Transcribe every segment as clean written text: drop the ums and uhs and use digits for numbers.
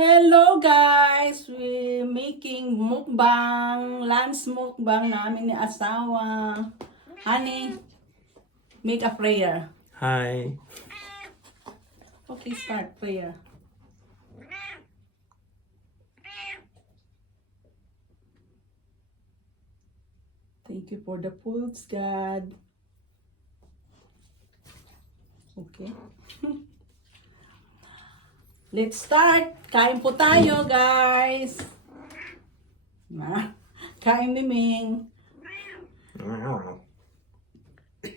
Hello guys! We're making mukbang, lunch mukbang namin ni Asawa. Honey, make a prayer. Hi. Okay, start prayer. Thank you for the foods, God. Okay. Let's start. Kain po tayo, guys. Kain ni Ming.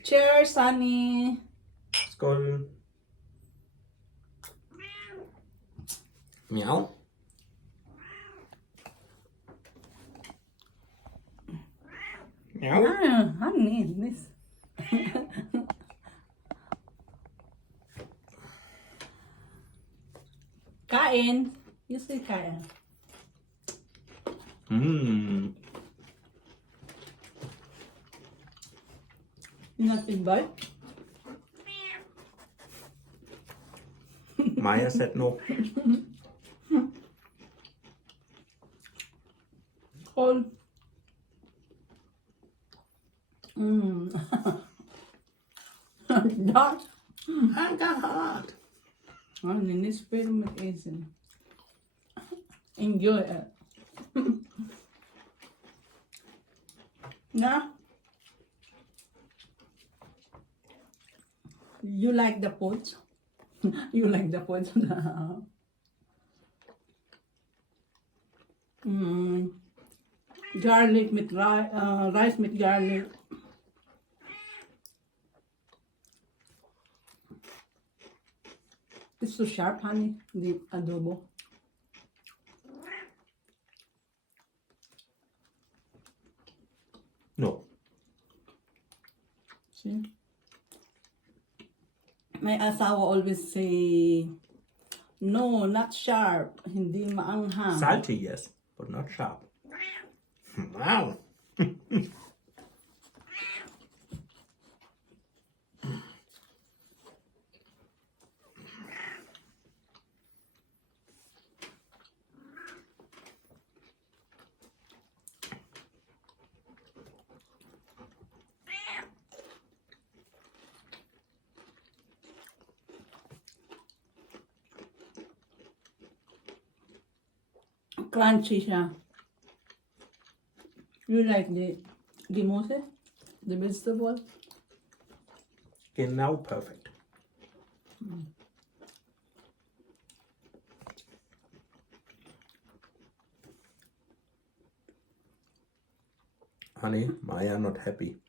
Cheers, honey. Skål. Miau. Miau. Honey, this. Kain. You say kain. Nothing but. Maya said no. Cold. Dark. I got hot. Honey, this pyramid is enjoy it. Nah. You like the food? You like the food? Garlic with rice with garlic. It's so sharp, honey, the adobo. No. See? My asawa always say, no, not sharp, hindi maanghang. Salty, yes, but not sharp. Wow. Crunchy siya. You like the gimose? The vegetable? Genau perfect. Honey, Maya not happy.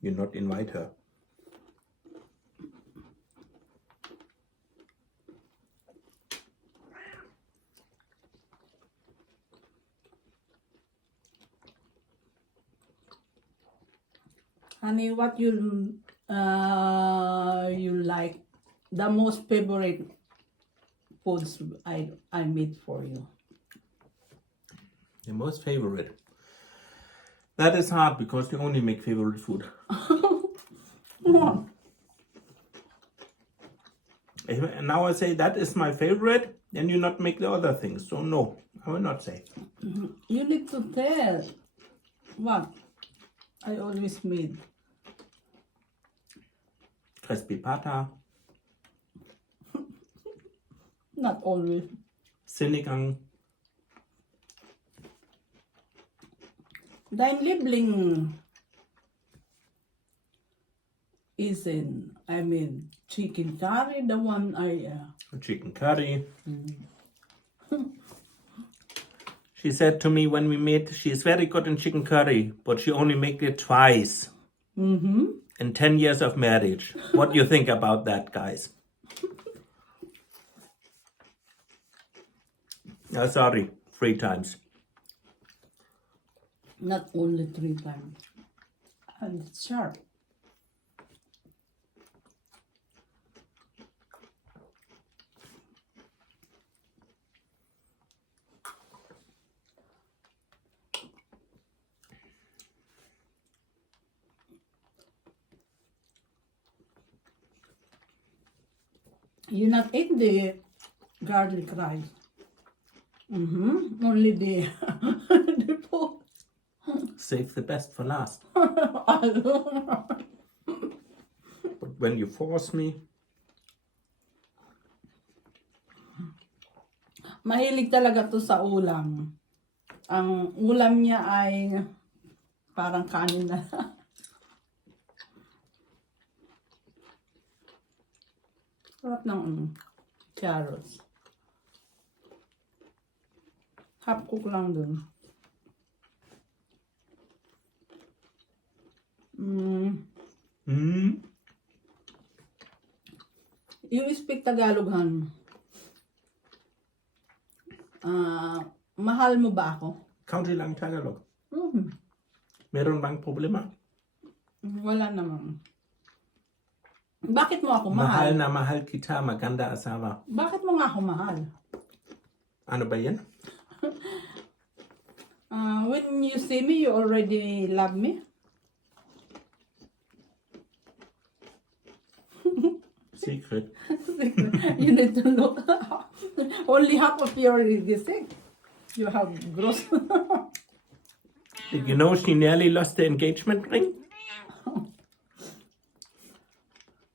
You not invite her. Honey, what you like the most favorite foods I made for you? Your most favorite. That is hard because you only make favorite food. What? And now I say that is my favorite, then you not make the other things. So no, I will not say. You need to tell what I always made. Crispy pata, Not always. Sinigang, Dein Liebling is chicken curry, the one I chicken curry. She said to me when we met, she is very good in chicken curry, but she only make it twice in 10 years of marriage. What do you think about that, guys? Sorry, 3 times. not only 3 times. And it's sharp. You not eat the garlic rice. Only the the pork. Save the best for last. I don't know. But when you force me, Mahilig talaga to sa ulam. Ang ulam niya ay parang kanin na. Sarap ng carrots. Half cook lang dun. You speak Tagalog, Han? Mahal mo ba ako? kaunti lang Tagalog. Mhm. Meron bang problema? Wala naman. Bakit mo ako Mahal mahal? na mahal kita, maganda asawa. Bakit mo nga ako mahal? Ano ba yan? When you see me, you already love me. Secret. You need to look. Only half of your gising. You have gross. Did you know she nearly lost the engagement ring?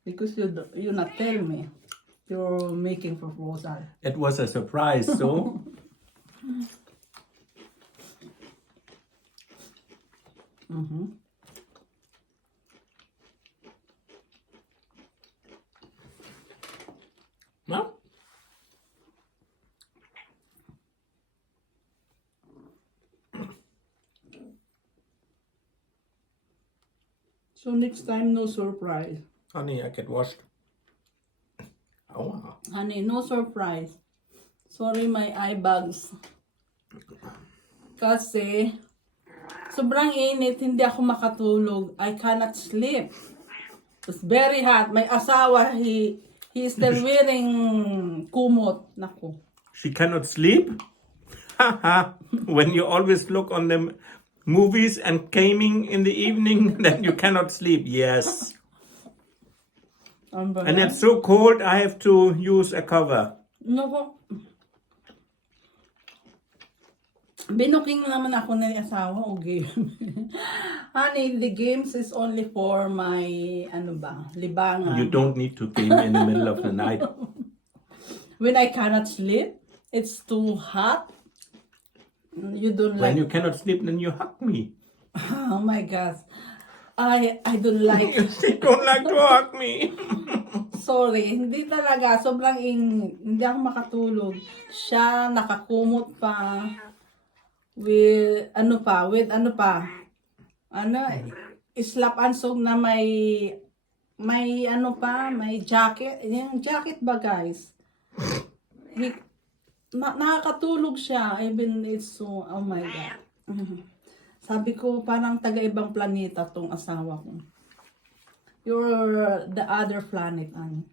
Because you not tell me. You're making proposal. It was a surprise, so no? So next time, no surprise. Honey, I get washed. Oh, wow. Honey, no surprise. Sorry, my eye bags. Kasi, sobrang init, hindi ako makatulog. I cannot sleep. It's very hot. My asawa, he is still wearing kumot. Naku. She cannot sleep? Haha. When you always look on the movies and gaming in the evening, then you cannot sleep. Yes. And it's so cold, I have to use a cover. Naku. Binuking naman ako ng asawa o game. Honey, the games is only for my, libangan. You don't need to game in the middle of the night. When I cannot sleep, it's too hot. You don't When like. you cannot sleep, then you hug me. Oh my gosh. I don't like. You don't like to hug me. Sorry, hindi talaga. Sobrang hindi ako makatulog. Siya, nakakumot pa. With islap ansog na may jacket. Yung jacket ba, guys? Nakakatulog siya. Even it's so, oh my God. Sabi ko, parang taga-ibang planeta tong asawa ko. You're the other planet, Annie.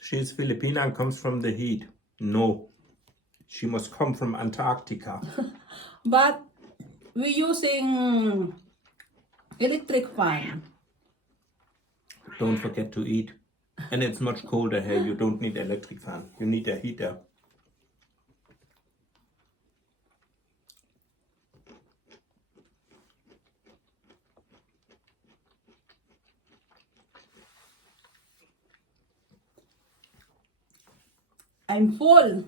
She's Filipina and comes from the heat. No. She must come from Antarctica. But we're using electric fan. Don't forget to eat. And it's much colder here. You don't need electric fan. You need a heater. I'm full.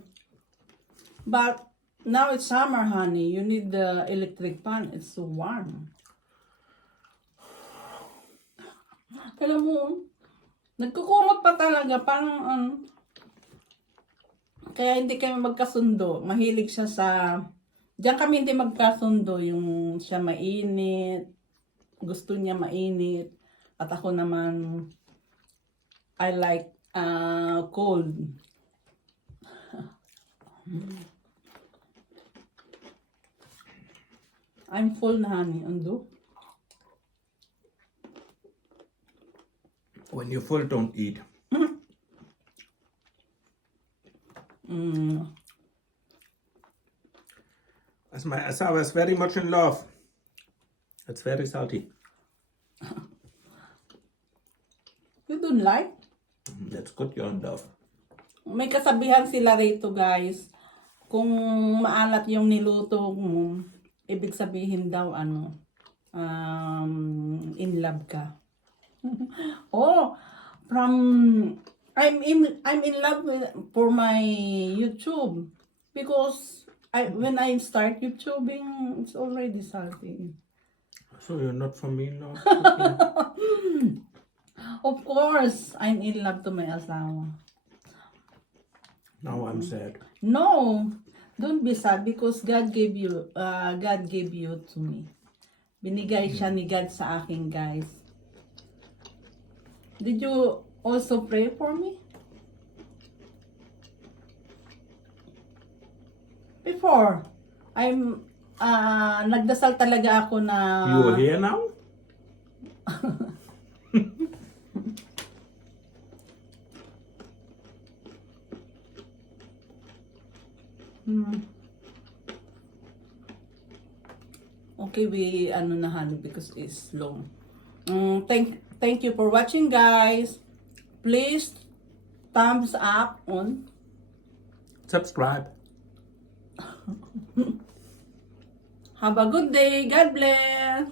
But now it's summer, honey. You need the electric fan. It's so warm. Kaya mo, nagkukumot pa talaga. Parang, kaya hindi kami magkasundo. Mahilig siya sa, diyan kami hindi magkasundo. Yung siya mainit. Gusto niya mainit. At ako naman, I like cold. I'm full na, honey. Ando? When you're full, don't eat. As my asawa is very much in love. It's very salty. You don't like? That's good, you're in love. may kasabihan sila rito, guys. Kung maalat yung niluto mo, ibig sabihin daw in love ka. Oh, I'm in love for my YouTube because when I start YouTubing, it's already starting. So you're not for me now? Of course, I'm in love to my asawa. Now I'm sad. No, don't be sad because God gave you to me. Binigay siya ni God sa akin, guys. Did you also pray for me? Before, nagdasal talaga ako na... You're here now? Okay, we nahan because it's long. Thank you for watching, guys. Please thumbs up on. Subscribe. Have a good day. God bless.